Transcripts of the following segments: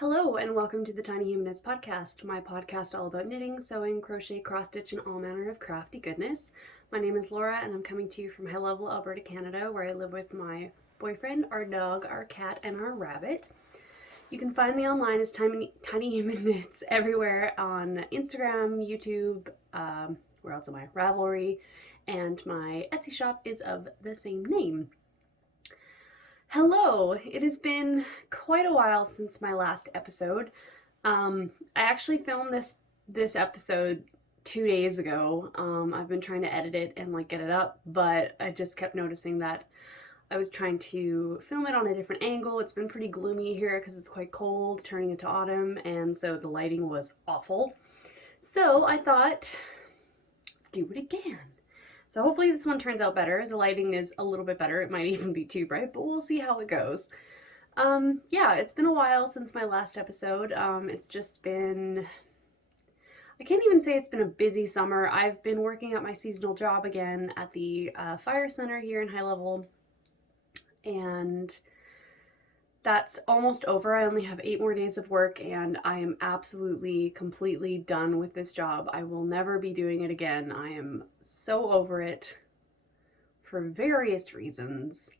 Hello and welcome to the Tiny Humanist Podcast, my podcast all about knitting, sewing, crochet, cross-stitch, and all manner of crafty goodness. My name is Laura and I'm coming to you from High Level, Alberta, Canada, where I live with my boyfriend, our dog, our cat, and our rabbit. You can find me online as Tiny Human Knits everywhere on Instagram, YouTube, where else am I? Ravelry, and my Etsy shop is of the same name. Hello! It has been quite a while since my last episode. I actually filmed this episode 2 days ago. I've been trying to edit it and get it up, but I just kept noticing that I was trying to film it on a different angle. It's been pretty gloomy here because it's quite cold, turning into autumn, and so the lighting was awful. So I thought, do it again. So hopefully this one turns out better. The lighting is a little bit better. It might even be too bright, but we'll see how it goes. Yeah, it's been a while since my last episode. It's just been, I can't even say it's been a busy summer. I've been working at my seasonal job again at the fire center here in High Level, and that's almost over. I only have 8 more days of work and I am absolutely, completely done with this job. I will never be doing it again. I am so over it for various reasons,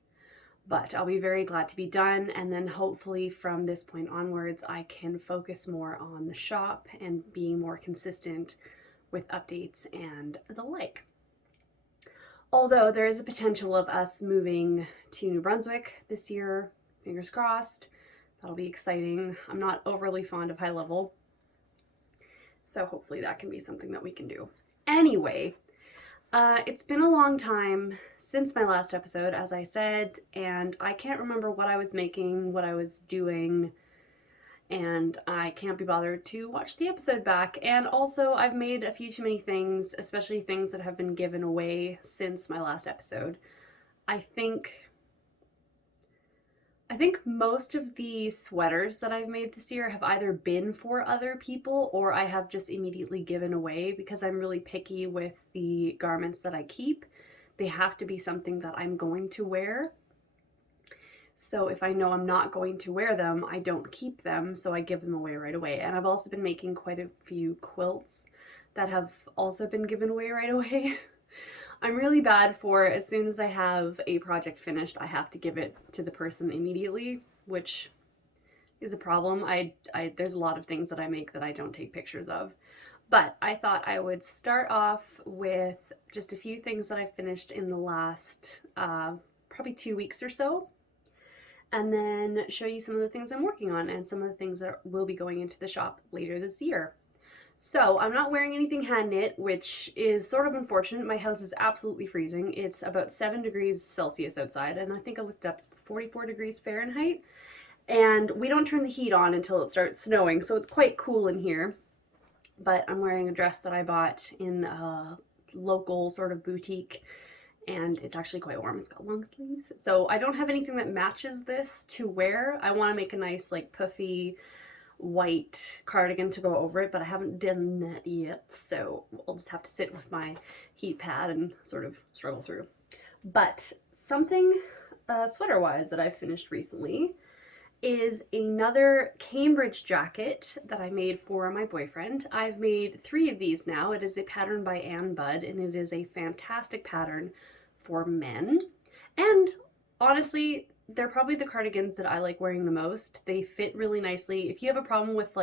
but I'll be very glad to be done. And then hopefully from this point onwards, I can focus more on the shop and being more consistent with updates and the like. Although there is a potential of us moving to New Brunswick this year. Fingers crossed. That'll be exciting. I'm not overly fond of High Level, so hopefully that can be something that we can do. Anyway, it's been a long time since my last episode, as I said, and I can't remember what I was making, what I was doing, and I can't be bothered to watch the episode back. And also, I've made a few too many things, especially things that have been given away since my last episode. I think most of the sweaters that I've made this year have either been for other people or I have just immediately given away because I'm really picky with the garments that I keep. They have to be something that I'm going to wear. So if I know I'm not going to wear them, I don't keep them, so I give them away right away. And I've also been making quite a few quilts that have also been given away right away. I'm really bad for, as soon as I have a project finished, I have to give it to the person immediately, which is a problem. There's a lot of things that I make that I don't take pictures of. But I thought I would start off with just a few things that I finished in the last probably 2 weeks or so, and then show you some of the things I'm working on and some of the things that will be going into the shop later this year. So I'm not wearing anything hand knit, which is sort of unfortunate. My house is absolutely freezing. It's about 7 degrees Celsius outside, and I think I looked it up, it's 44 degrees Fahrenheit. And we don't turn the heat on until it starts snowing, so it's quite cool in here. But I'm wearing a dress that I bought in a local sort of boutique, and it's actually quite warm. It's got long sleeves. So I don't have anything that matches this to wear. I want to make a nice puffy white cardigan to go over it, but I haven't done that yet, so I'll just have to sit with my heat pad and sort of struggle through. But something sweater wise that I finished recently is another Cambridge jacket that I made for my boyfriend. I've made 3 of these now. It is a pattern by Ann Budd, and it is a fantastic pattern for men, and honestly they're probably the cardigans that I like wearing the most. They fit really nicely. If you have a problem with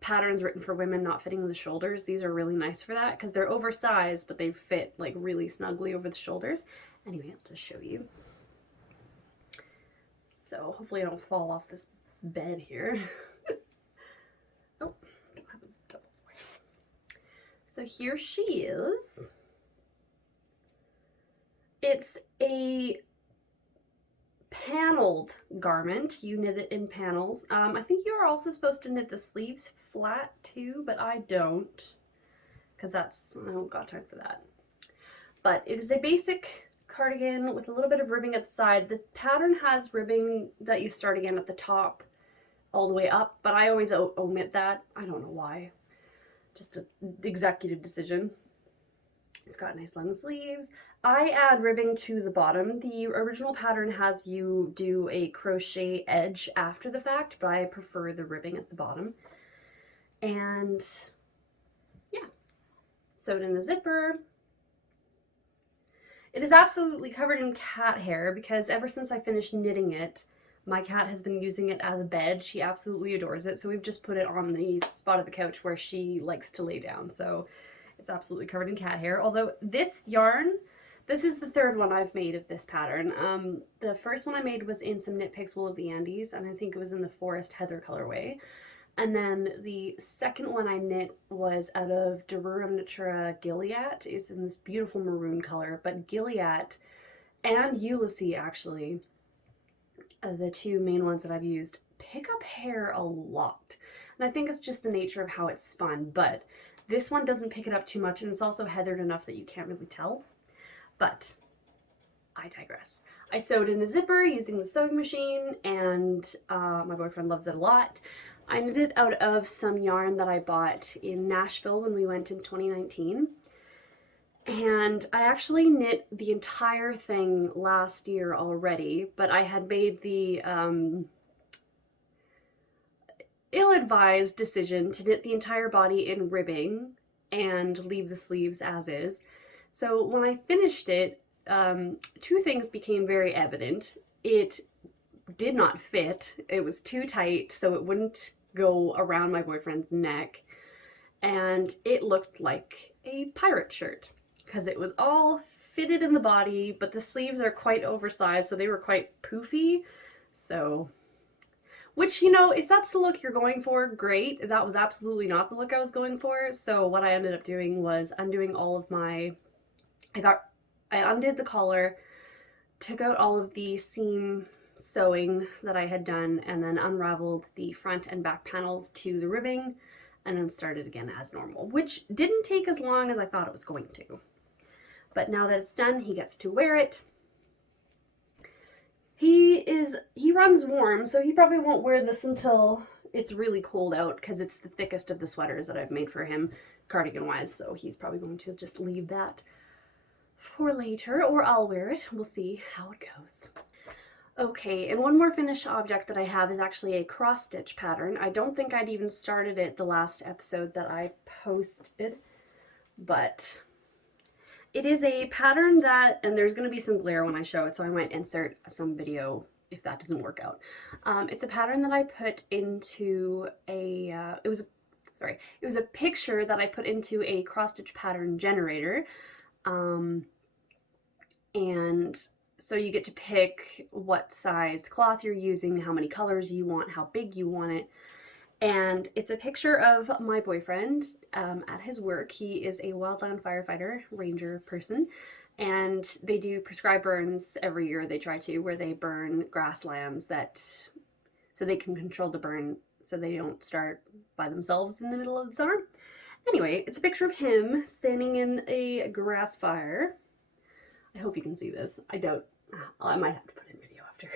patterns written for women not fitting the shoulders, these are really nice for that because they're oversized, but they fit really snugly over the shoulders. Anyway, I'll just show you. So hopefully I don't fall off this bed here. Oh, don't have a double. So here she is. It's a paneled garment. You knit it in panels. I think you're also supposed to knit the sleeves flat too, but I don't, because I don't got time for that. But it is a basic cardigan with a little bit of ribbing at the side. The pattern has ribbing that you start again at the top all the way up, but I always omit that. I don't know why. Just an executive decision. It's got nice long sleeves. I add ribbing to the bottom. The original pattern has you do a crochet edge after the fact, but I prefer the ribbing at the bottom. And yeah, sewed in the zipper. It is absolutely covered in cat hair because ever since I finished knitting it, my cat has been using it as a bed. She absolutely adores it. So we've just put it on the spot of the couch where she likes to lay down. So it's absolutely covered in cat hair. Although this yarn, this is the third one I've made of this pattern. The first one I made was in some Knit Picks Wool of the Andes, and I think it was in the Forest Heather colorway. And then the second one I knit was out of Darurum Natura Gilead. It's in this beautiful maroon color, but Gilead and Ulysses actually, the two main ones that I've used, pick up hair a lot. And I think it's just the nature of how it's spun, but this one doesn't pick it up too much, and it's also heathered enough that you can't really tell. But I digress. I sewed in the zipper using the sewing machine, and my boyfriend loves it a lot. I knitted out of some yarn that I bought in Nashville when we went in 2019. And I actually knit the entire thing last year already, but I had made the ill-advised decision to knit the entire body in ribbing and leave the sleeves as is. So when I finished it, two things became very evident. It did not fit. It was too tight, so it wouldn't go around my boyfriend's neck, and it looked like a pirate shirt because it was all fitted in the body, but the sleeves are quite oversized, so they were quite poofy. So, which, you know, if that's the look you're going for, great. That was absolutely not the look I was going for. So what I ended up doing was undoing all of my, I undid the collar, took out all of the seam sewing that I had done, and then unraveled the front and back panels to the ribbing, and then started again as normal, which didn't take as long as I thought it was going to. But now that it's done, he gets to wear it. He runs warm, so he probably won't wear this until it's really cold out, because it's the thickest of the sweaters that I've made for him cardigan wise, so he's probably going to just leave that for later, or I'll wear it. We'll see how it goes. Okay, and one more finished object that I have is actually a cross stitch pattern. I don't think I'd even started it the last episode that I posted, but it is a pattern that, and there's going to be some glare when I show it, so I might insert some video if that doesn't work out. It's a pattern that I put into a, it was a picture that I put into a cross stitch pattern generator, and so you get to pick what size cloth you're using, how many colors you want, how big you want it. And it's a picture of my boyfriend at his work. He is a wildland firefighter, ranger person, and they do prescribed burns every year. They try to, where they burn grasslands so they can control the burn so they don't start by themselves in the middle of the summer. Anyway, it's a picture of him standing in a grass fire. I hope you can see this. I don't. I might have to put in video after.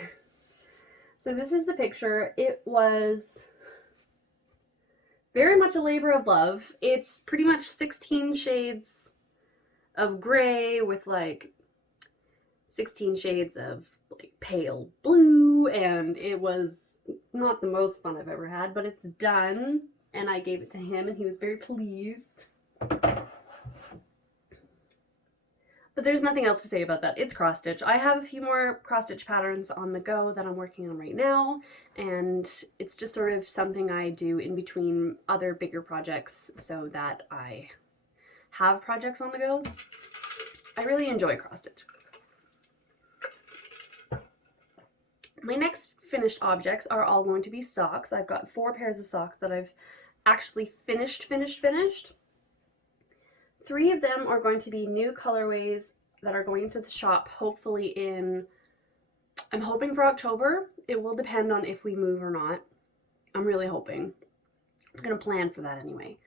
So this is the picture. It was very much a labor of love. It's pretty much 16 shades of gray with like 16 shades of like pale blue, and it was not the most fun I've ever had, but it's done, and I gave it to him and he was very pleased. But there's nothing else to say about that. It's cross stitch. I have a few more cross stitch patterns on the go that I'm working on right now, and it's just sort of something I do in between other bigger projects so that I have projects on the go. I really enjoy cross stitch. My next finished objects are all going to be socks. I've got 4 pairs of socks that I've actually finished. 3 of them are going to be new colorways that are going into the shop, hopefully in, I'm hoping for October. It will depend on if we move or not. I'm really hoping. I'm going to plan for that anyway.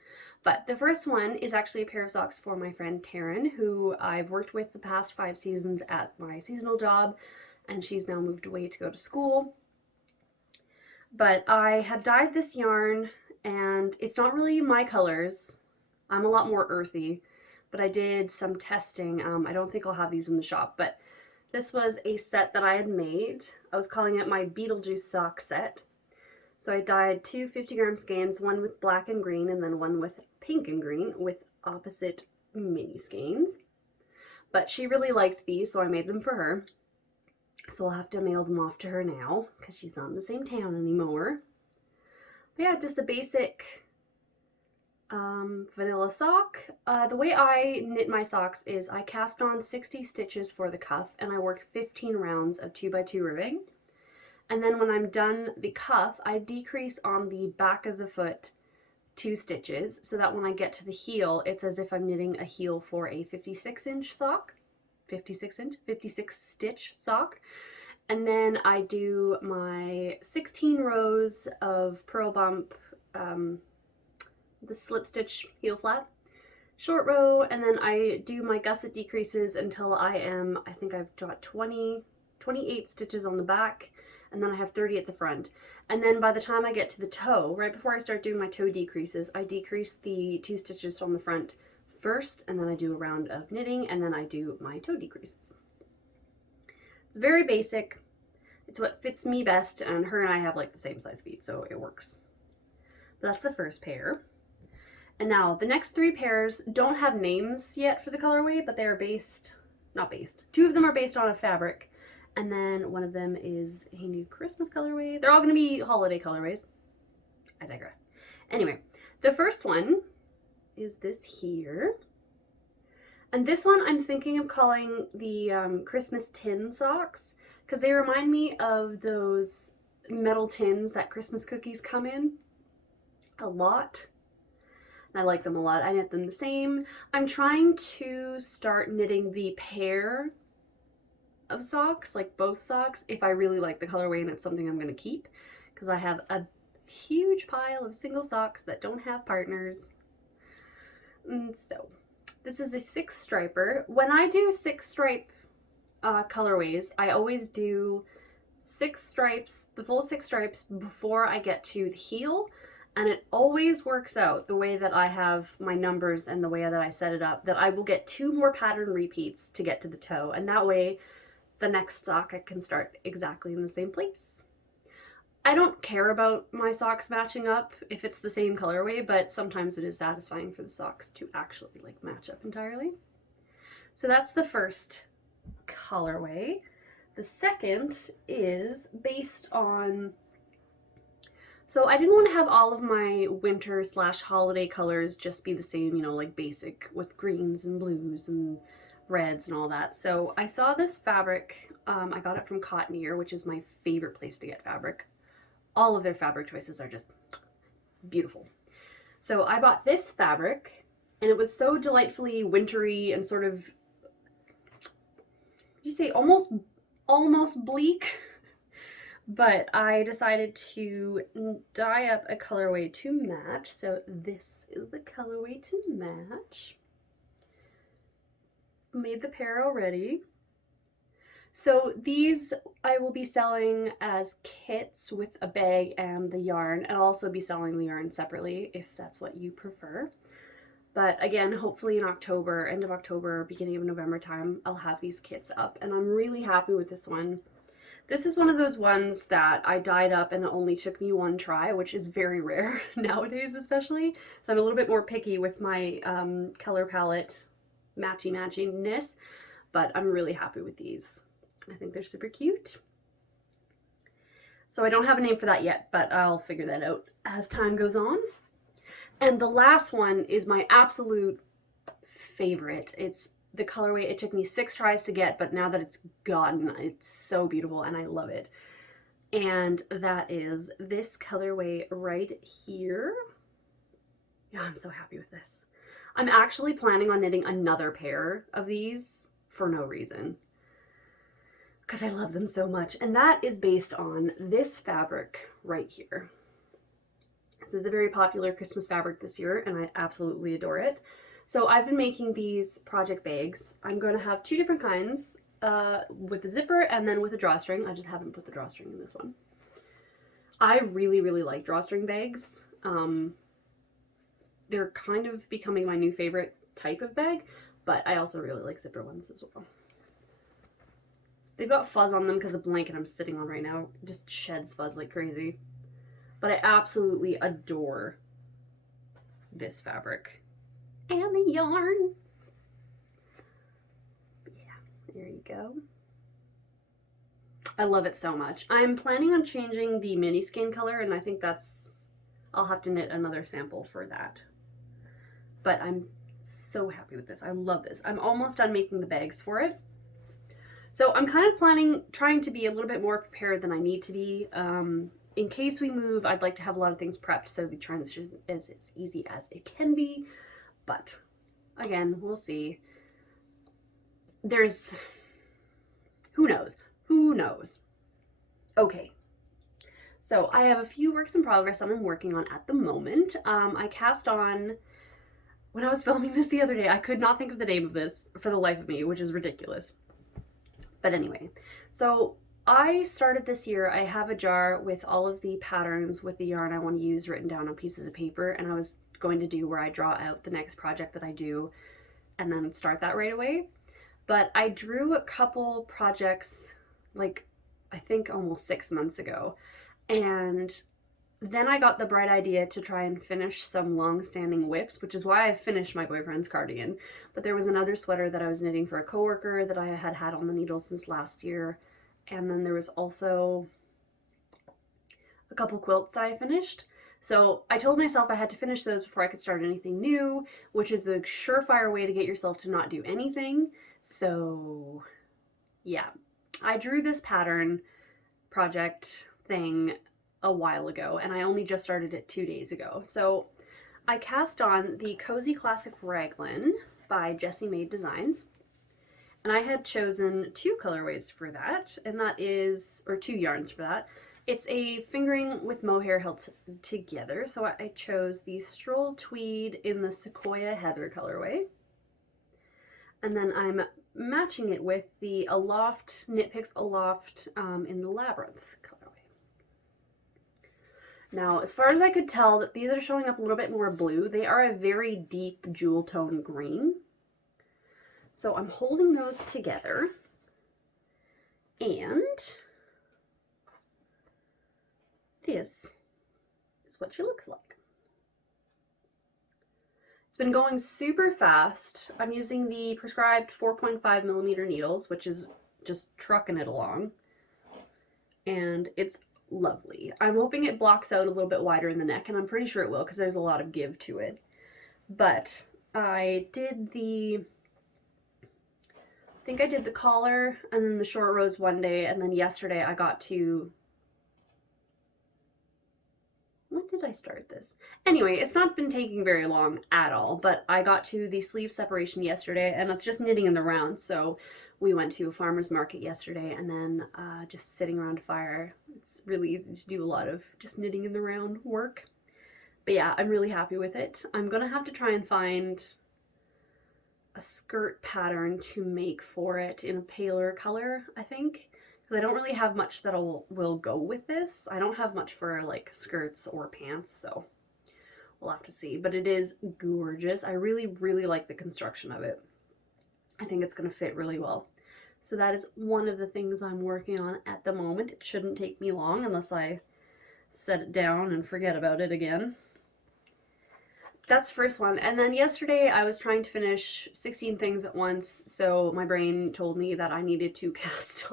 But the first one is actually a pair of socks for my friend Taryn, who I've worked with the past 5 seasons at my seasonal job, and she's now moved away to go to school. But I had dyed this yarn, and it's not really my colors. I'm a lot more earthy, but I did some testing. I don't think I'll have these in the shop, but this was a set that I had made. I was calling it my Beetlejuice sock set. So I dyed 2 50-gram skeins, one with black and green and then one with pink and green with opposite mini skeins. But she really liked these, so I made them for her. So I'll have to mail them off to her now because she's not in the same town anymore. But yeah, just a basic vanilla sock. The way I knit my socks is I cast on 60 stitches for the cuff and I work 15 rounds of 2x2 ribbing. And then when I'm done the cuff, I decrease on the back of the foot 2 stitches so that when I get to the heel, it's as if I'm knitting a heel for a 56-inch sock. 56 stitch sock. And then I do my 16 rows of purl bump, the slip stitch heel flap, short row, and then I do my gusset decreases until I think I've got 28 stitches on the back, and then I have 30 at the front. And then by the time I get to the toe, right before I start doing my toe decreases, I decrease the 2 stitches on the front first, and then I do a round of knitting, and then I do my toe decreases. It's very basic. It's what fits me best, and her and I have like the same size feet, so it works. But that's the first pair. And now the next 3 pairs don't have names yet for the colorway, but they are not based. 2 of them are based on a fabric, and then one of them is a new Christmas colorway. They're all going to be holiday colorways. I digress. Anyway, the first one is this here. And this one I'm thinking of calling the Christmas tin socks because they remind me of those metal tins that Christmas cookies come in a lot. I like them a lot. I knit them the same. I'm trying to start knitting the pair of socks, like both socks, if I really like the colorway and it's something I'm going to keep, because I have a huge pile of single socks that don't have partners. And so this is a 6 striper. When I do 6 stripe colorways, I always do 6 stripes, the full 6 stripes before I get to the heel. And it always works out the way that I have my numbers and the way that I set it up, that I will get 2 more pattern repeats to get to the toe. And that way, the next sock I can start exactly in the same place. I don't care about my socks matching up if it's the same colorway, but sometimes it is satisfying for the socks to actually like match up entirely. So that's the first colorway. The second is based on... So I didn't want to have all of my winter / holiday colors just be the same, you know, like basic with greens and blues and reds and all that. So I saw this fabric. I got it from Cottonier, which is my favorite place to get fabric. All of their fabric choices are just beautiful. So I bought this fabric and it was so delightfully wintry and sort of, you say almost bleak. But I decided to dye up a colorway to match. So this is the colorway to match. Made the pair already. So these I will be selling as kits with a bag and the yarn. I'll also be selling the yarn separately if that's what you prefer. But again, hopefully in October, end of October, beginning of November time, I'll have these kits up. And I'm really happy with this one. This is one of those ones that I dyed up and it only took me 1 try, which is very rare nowadays especially. So I'm a little bit more picky with my color palette matchiness, but I'm really happy with these. I think they're super cute. So I don't have a name for that yet, but I'll figure that out as time goes on. And the last one is my absolute favorite. It's the colorway it took me 6 tries to get, but now that it's gotten, it's so beautiful and I love it. And that is this colorway right here. Yeah, I'm so happy with this. I'm actually planning on knitting another pair of these for no reason, because I love them so much. And that is based on this fabric right here. This is a very popular Christmas fabric this year and I absolutely adore it. So I've been making these project bags. I'm going to have 2 different kinds, with a zipper and then with a drawstring. I just haven't put the drawstring in this one. I really, really like drawstring bags. They're kind of becoming my new favorite type of bag, but I also really like zipper ones as well. They've got fuzz on them because the blanket I'm sitting on right now just sheds fuzz like crazy. But I absolutely adore this fabric. And the yarn. Yeah, there you go. I love it so much. I'm planning on changing the mini skein color, and I think that's, I'll have to knit another sample for that. But I'm so happy with this. I love this. I'm almost done making the bags for it. So I'm kind of trying to be a little bit more prepared than I need to be. In case we move, I'd like to have a lot of things prepped so the transition is as easy as it can be. But again, we'll see. Who knows? Who knows? Okay. So I have a few works in progress that I'm working on at the moment. I cast on, when I was filming this the other day, I could not think of the name of this for the life of me, which is ridiculous. But anyway, so I started this year, I have a jar with all of the patterns with the yarn I want to use written down on pieces of paper, and I was going to do where I draw out the next project that I do and then start that right away. But I drew a couple projects, like I think almost 6 months ago, and then I got the bright idea to try and finish some long-standing whips, which is why I finished my boyfriend's cardigan. But there was another sweater that I was knitting for a coworker that I had had on the needle since last year. And then there was also a couple quilts that I finished. So I told myself I had to finish those before I could start anything new, which is a surefire way to get yourself to not do anything. So yeah, I drew this pattern project thing a while ago, and I only just started it 2 days ago. So I cast on the Cozy Classic Raglan by Jessie Made Designs, and I had chosen 2 colorways for that, and that is, or 2 yarns for that. It's a fingering with mohair held together, so I chose the Stroll Tweed in the Sequoia Heather colorway, and then I'm matching it with the Aloft, Knit Picks Aloft in the Labyrinth colorway. Now, as far as I could tell, that these are showing up a little bit more blue. They are a very deep jewel tone green. So I'm holding those together, and this is what she looks like. It's been going super fast. I'm using the prescribed 4.5mm needles, which is just trucking it along, and it's lovely. I'm hoping it blocks out a little bit wider in the neck, and I'm pretty sure it will because there's a lot of give to it. But I think I did the collar and then the short rows one day, and then yesterday I got to, when did I start this? Anyway, it's not been taking very long at all, but I got to the sleeve separation yesterday, and it's just knitting in the round. So we went to a farmer's market yesterday, and then just sitting around a fire. It's really easy to do a lot of just knitting in the round work. But yeah, I'm really happy with it. I'm gonna have to try and find a skirt pattern to make for it in a paler color, I think, because I don't really have much that will go with this. I don't have much for like skirts or pants, so we'll have to see. But it is gorgeous. I really, really like the construction of it. I think it's going to fit really well. So that is one of the things I'm working on at the moment. It shouldn't take me long unless I set it down and forget about it again. That's the first one. And then yesterday I was trying to finish 16 things at once, so my brain told me that I needed to cast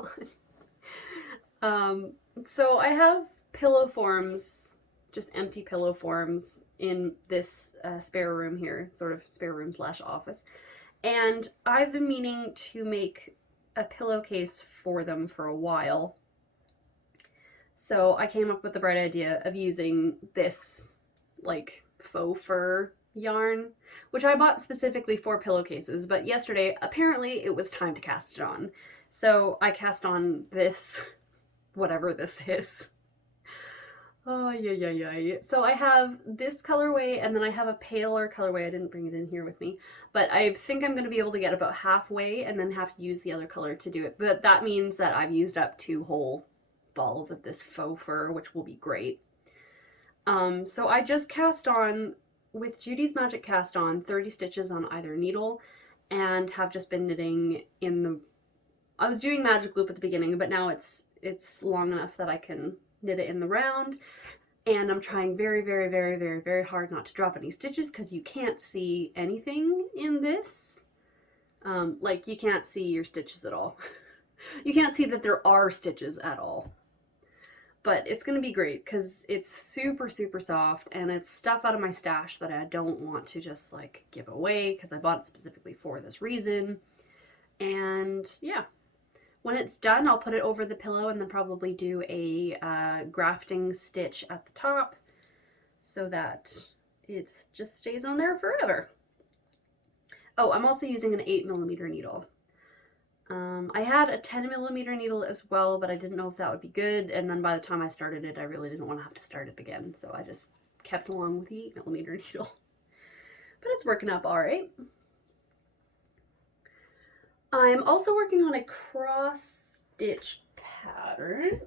on. So I have pillow forms, just empty pillow forms in this spare room here, sort of spare room / office. And I've been meaning to make a pillowcase for them for a while. So I came up with the bright idea of using this like faux fur yarn, which I bought specifically for pillowcases, but yesterday apparently it was time to cast it on. So I cast on this, whatever this is. Oh, yeah. So I have this colorway, and then I have a paler colorway. I didn't bring it in here with me, but I think I'm going to be able to get about halfway and then have to use the other color to do it. But that means that I've used up 2 whole balls of this faux fur, which will be great. So I just cast on with Judy's Magic Cast on, 30 stitches on either needle, and have just been knitting in the, I was doing magic loop at the beginning, but now it's long enough that I can knit it in the round. And I'm trying very, very, very, very, very hard not to drop any stitches because you can't see anything in this. Like, you can't see your stitches at all. You can't see that there are stitches at all. But it's going to be great because it's super, super soft, and it's stuff out of my stash that I don't want to just like give away because I bought it specifically for this reason. And yeah. When it's done, I'll put it over the pillow and then probably do a grafting stitch at the top so that it just stays on there forever. Oh, I'm also using an 8mm needle. I had a 10mm needle as well, but I didn't know if that would be good, and then by the time I started it, I really didn't want to have to start it again, so I just kept along with the 8mm needle. But it's working up all right. I'm also working on a cross stitch pattern.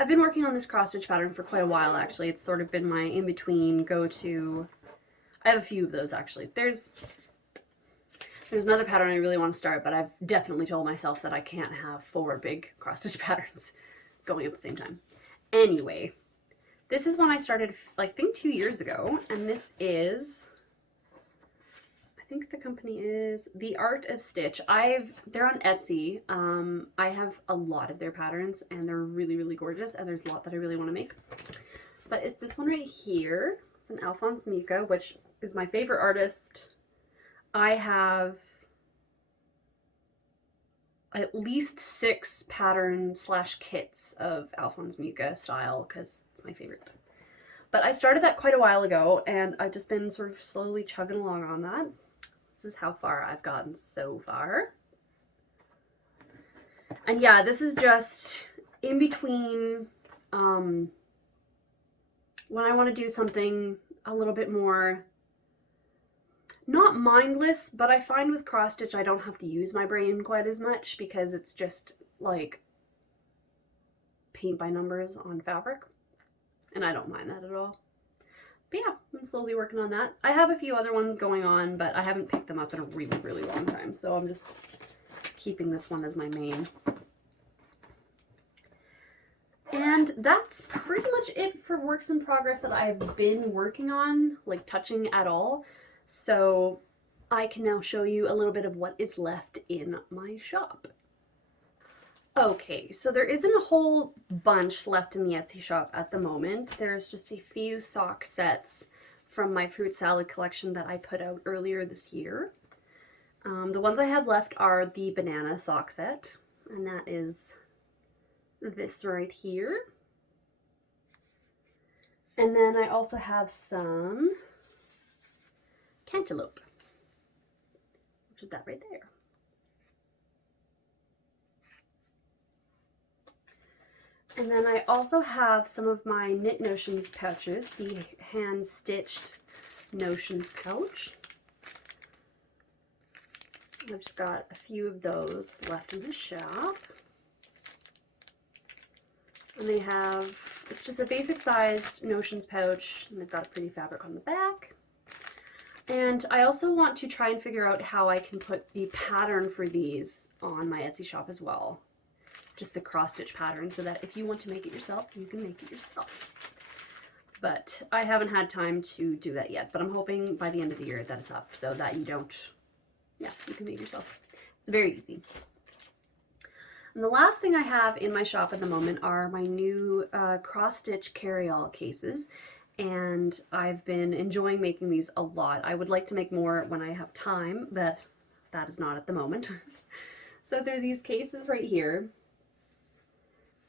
I've been working on this cross stitch pattern for quite a while, actually. It's sort of been my in-between go-to. I have a few of those, actually. There's another pattern I really want to start, but I've definitely told myself that I can't have 4 big cross stitch patterns going at the same time. Anyway, this is one I started, like, I think 2 years ago, and this is, I think the company is The Art of Stitch. They're on Etsy. I have a lot of their patterns, and they're really, really gorgeous, and there's a lot that I really want to make. But it's this one right here. It's an Alphonse Mucha, which is my favorite artist. I have at least 6 pattern / kits of Alphonse Mucha style because it's my favorite. But I started that quite a while ago, and I've just been sort of slowly chugging along on that. This is how far I've gotten so far. And yeah, this is just in between when I want to do something a little bit more, not mindless, but I find with cross stitch I don't have to use my brain quite as much because it's just like paint by numbers on fabric, and I don't mind that at all. But yeah, I'm slowly working on that. I have a few other ones going on, but I haven't picked them up in a really, really long time, so I'm just keeping this one as my main. And that's pretty much it for works in progress that I've been working on, like touching at all. So I can now show you a little bit of what is left in my shop. Okay, so there isn't a whole bunch left in the Etsy shop at the moment. There's just a few sock sets from my fruit salad collection that I put out earlier this year. The ones I have left are the banana sock set, and that is this right here. And then I also have some cantaloupe, which is that right there. And then I also have some of my Knit Notions pouches, the hand-stitched Notions pouch. I've just got a few of those left in the shop. And they have, it's just a basic sized Notions pouch, and they've got a pretty fabric on the back. And I also want to try and figure out how I can put the pattern for these on my Etsy shop as well. Just the cross stitch pattern, so that if you want to make it yourself, you can make it yourself. But I haven't had time to do that yet, but I'm hoping by the end of the year that it's up so that you don't, yeah, you can make it yourself. It's very easy. And the last thing I have in my shop at the moment are my new cross stitch carry-all cases. And I've been enjoying making these a lot. I would like to make more when I have time, but that is not at the moment. So there are these cases right here.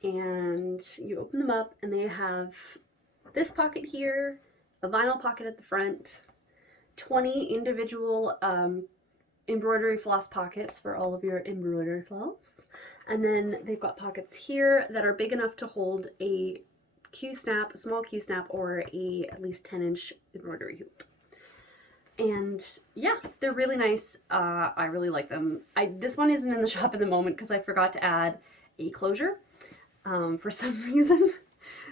And you open them up and they have this pocket here, a vinyl pocket at the front, 20 individual embroidery floss pockets for all of your embroidery floss. And then they've got pockets here that are big enough to hold a Q-snap, a small Q-snap, or a at least 10-inch embroidery hoop. And yeah, they're really nice. I really like them. This one isn't in the shop at the moment because I forgot to add a closure for some reason.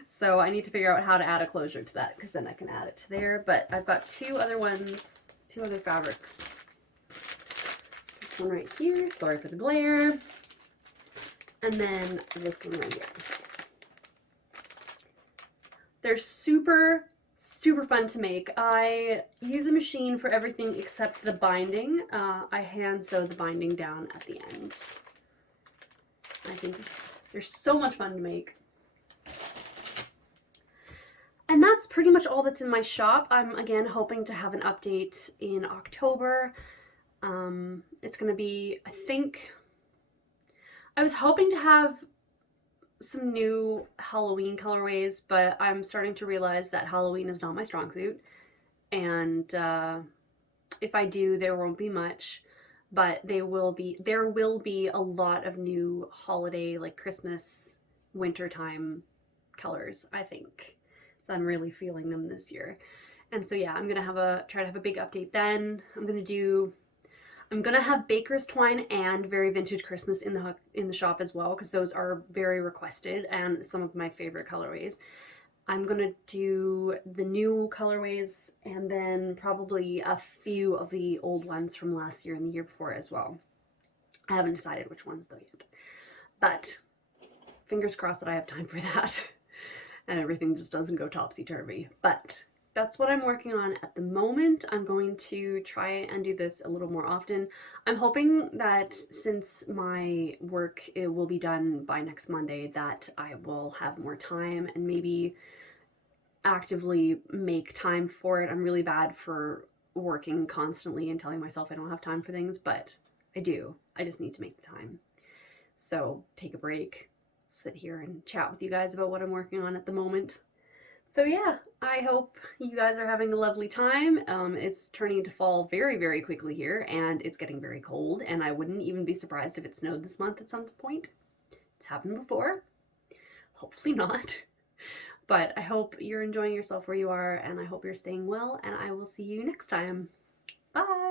So I need to figure out how to add a closure to that, because then I can add it to there. But I've got two other fabrics. This one right here, sorry for the glare. And then this one right here. They're super fun to make. I use a machine for everything except the binding. I hand sew the binding down at the end. I think they're so much fun to make. And that's pretty much all that's in my shop. I'm again hoping to have an update in October. It's gonna be, I think, I was hoping to have some new Halloween colorways, but I'm starting to realize that Halloween is not my strong suit. And if I do, there won't be much, but there will be a lot of new holiday, like Christmas, wintertime colors, I think. So I'm really feeling them this year. And so yeah, I'm gonna try to have a big update then. I'm gonna have Baker's Twine and Very Vintage Christmas in the shop as well, because those are very requested and some of my favorite colorways. I'm gonna do the new colorways and then probably a few of the old ones from last year and the year before as well. I haven't decided which ones though yet, but fingers crossed that I have time for that and everything just doesn't go topsy-turvy. But that's what I'm working on at the moment. I'm going to try and do this a little more often. I'm hoping that since my work will be done by next Monday, that I will have more time and maybe actively make time for it. I'm really bad for working constantly and telling myself I don't have time for things, but I do. I just need to make the time. So take a break, sit here and chat with you guys about what I'm working on at the moment. So yeah, I hope you guys are having a lovely time. It's turning into fall very quickly here, and it's getting very cold, and I wouldn't even be surprised if it snowed this month at some point. It's happened before. Hopefully not. But I hope you're enjoying yourself where you are, and I hope you're staying well, and I will see you next time. Bye!